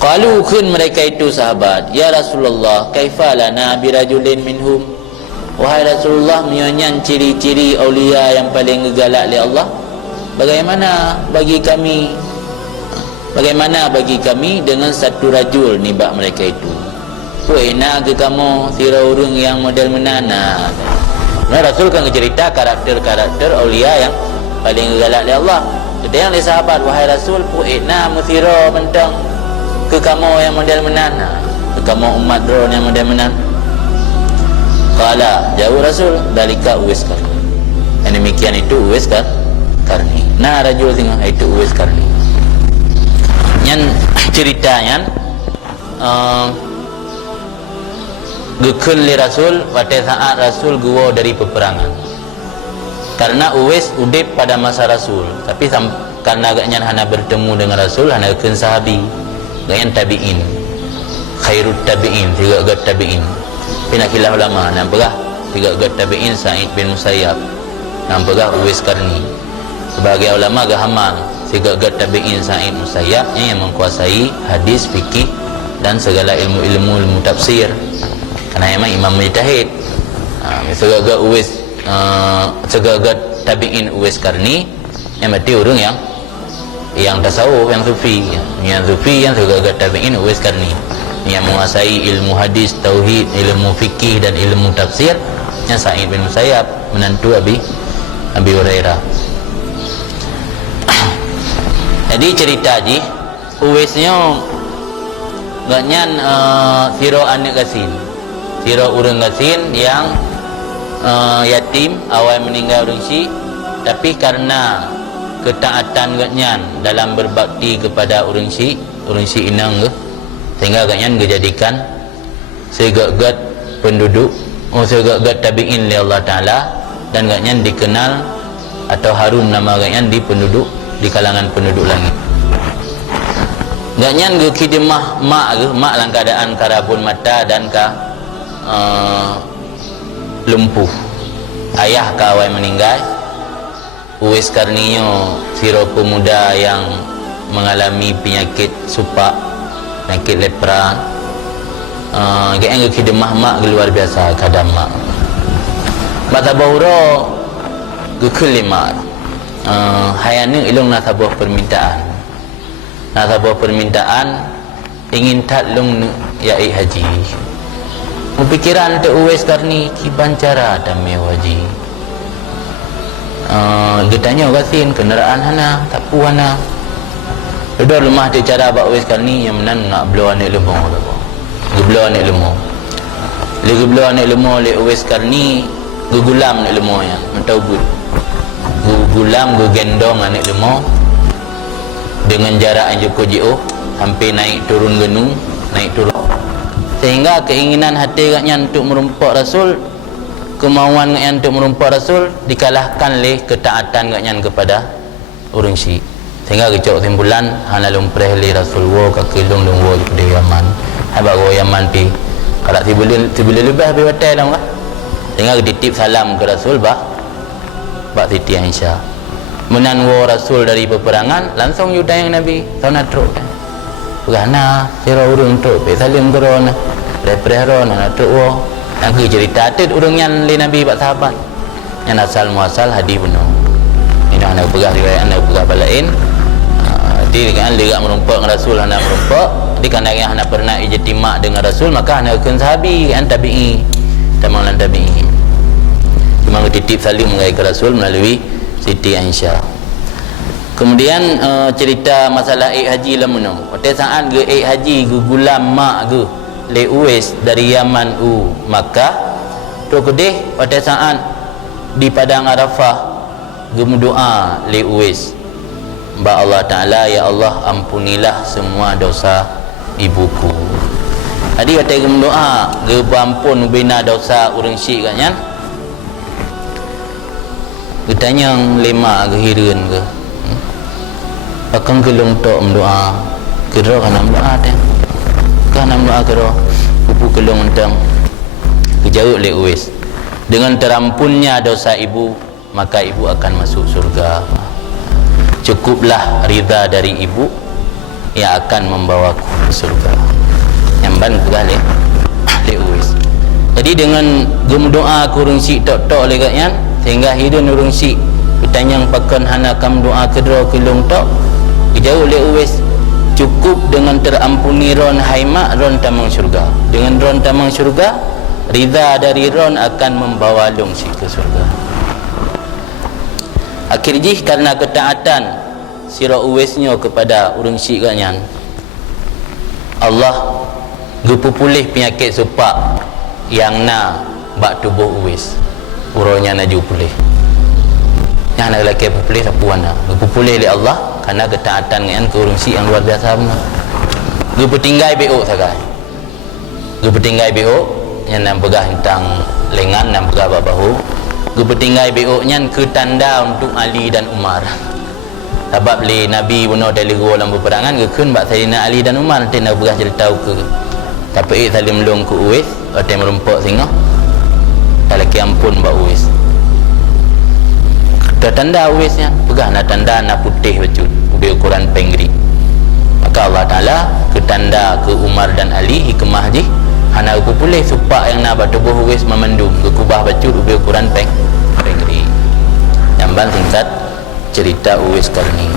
Qalu kun mereka itu sahabat, ya Rasulullah, kaifa lana birajulin minhum? Wahai Rasulullah, menyanyian ciri-ciri aulia yang paling gegalak oleh Allah. Bagaimana bagi kami dengan satu rajul ni bak mereka itu? Enak ke kamu sira urang yang model menana? Nah, Rasul kan cerita karakter-karakter aulia yang paling gegalak oleh Allah. Jadi yang oleh sahabat, wahai Rasul, enak musira mentang ke kamu yang model menana, ke kamu umat drone yang model menana. Qala, jawab Rasul, dalika Uwais Qarni. Yang demikian itu Uwais Qarni. Nah, rajul tengok itu Uwais Qarni. Yang ceritanya gekun li Rasul pada saat Rasul guo dari peperangan. Karena Uwais udip pada masa Rasul, tapi karena agaknya hana bertemu dengan Rasul, hana gekun sahabi, dengan tabi'in, khairut tabi'in, tiga gad tabi'in. Pinakilah ulama nampakah tiga gad tabi'in Sa'id bin Musayyab, nampakah Uwais Qarni. Sebagai ulama gahamal tiga gad tabi'in Sa'id Musayyab yang menguasai hadis, fikih dan segala ilmu tafsir. Karena memang imam mujtahid. Segala Uwais segala tabi'in Uwais Qarni yang berarti orang yang tasawuf, yang sufi, yang segala tabi'in Uwais Qarni yang menguasai ilmu hadis, tauhid, ilmu fikih dan ilmu tafsir. Yang Sa'id bin Musayyab menantu Abi Hurairah. Jadi cerita ji Uwaisnya ganyan siro anak gasin, siro urang gasin yang yatim awal meninggal urang si, tapi karena ketaatan ganyan dalam berbakti kepada urang si inang ke, sehingga ganyan dijadikan segagat penduduk segagat tabi'in li Allah Ta'ala, dan ganyan dikenal atau harum nama ganyan di kalangan penduduk langit. Ganyan ge khidmah mak dalam keadaan karabun mata dan lumpuh. Ayah kawai meninggal. Uwais Qarninyo siro pemuda yang mengalami penyakit supak, penyakit lepra. Ganyan ge khidmah mak luar biasa kadam mak. Bata bahuro ge kelimar. Hayane ilung nasabuh permintaan ingin tatlung yai haji. Pikiran te Uwais Qarni kiban cara dame waji. Getanya gasin kenderaan hana tak puana. Udah lemah te cara bak Uwais Qarni yang menan nak belo anak lemah apa. Gebelo anak lemah. Le gebelo anak lemah le Uwais Qarni gugulam anak lemah ya, mentaubut. Gulam gendong anak lemah dengan jarak yang cukup jauh, hampir naik turun gunung, sehingga keinginan hati katnya untuk merumpak Rasul, kemauan katnya untuk merumpak Rasul dikalahkan oleh ketaatan katnya kepada orang Syiah. Sehingga kecok simpulan hana lumpreh li Rasul wo kakilung lung wo di Yaman. Habaq wo Yaman pi kalau tibuli lebih habis batal lah. Sehingga dititip salam ke Rasul Pak Siti Aisyah. Menan wo Rasul dari peperangan langsung yudang Nabi tahun atruk. Pegana sira urang tok pe salim kerona. Reprehron atruk wo. Aku cerita atit urang yang li Nabi pak sahabat. Yang asal muasal hadis benar. Ini anak pegah riwayat anak pegah balain. Dia kan lega merumpak dengan Rasul, anak merumpak. Di kana yang anak pernah ijtima dengan Rasul, maka anak kun sahabi kan tabi'i. Tamalan tabi'i. Cuma titip salim mengenai ke Rasul melalui Siti Aisyah. Kemudian cerita masalah haji lamuno. Pada saat ge haji ge gulam mak ge le Uwais dari Yaman Makkah tu kedih pada saat di padang Arafah ge mendoa le Uwais. Ba Allah Taala, ya Allah ampunilah semua dosa ibuku. Tadi kata ge mendoa ge ampun bina dosa urang syik katnya. Ketanya yang lima kehidupan ke akan kelung tok mendoa kira kan mendoa teh kan mendoa kira pupu kelung entang kejauh le Uwais dengan terampunnya dosa ibu maka ibu akan masuk surga. Cukuplah ridha dari ibu yang akan membawaku ke surga. Yang ban pegah le Uwais. Jadi dengan doa ke urang si tok-tok le kat sehingga hidun urang si bertanya pakon hana kam doa kedua kelung tok jauh le Uwais cukup dengan terampuni ron haimak ron tamang syurga. Dengan ron tamang syurga, ridha dari ron akan membawa lung si ke surga. Akhirnya karena ketaatan sira Uwaisnya kepada urang si kat Allah gepupulih penyakit sepak yang na bak tubuh Uwais. Uronya na pulih. Yang nak lelaki pupulih rapuan na. Gepupulih oleh Allah karena ketaatan dengan ke urang si yang luar biasa benar. Gepetinggai BO sagai. Gepetinggai BO yang nak pegah tentang lengan dan pegah bahu. Gepetinggai BO nya ke tanda untuk Ali dan Umar. Sebab li Nabi bunuh dari gua dalam peperangan gekun bak Sayyidina Ali dan Umar nanti nak pegah cerita ke. Tapi salim long ke Uwais atau merumpak singa. Kalau ampun bak Uwais. Dah tanda Uwaisnya pegah nak tanda nak putih baju ubi ukuran pengri. Maka Allah Taala ke tanda ke Umar dan Ali hikmah je hana aku pulih supak yang nak tubuh Uwais memendung ke kubah baju ubi ukuran pengri. Jamban singkat cerita Uwais Qarni.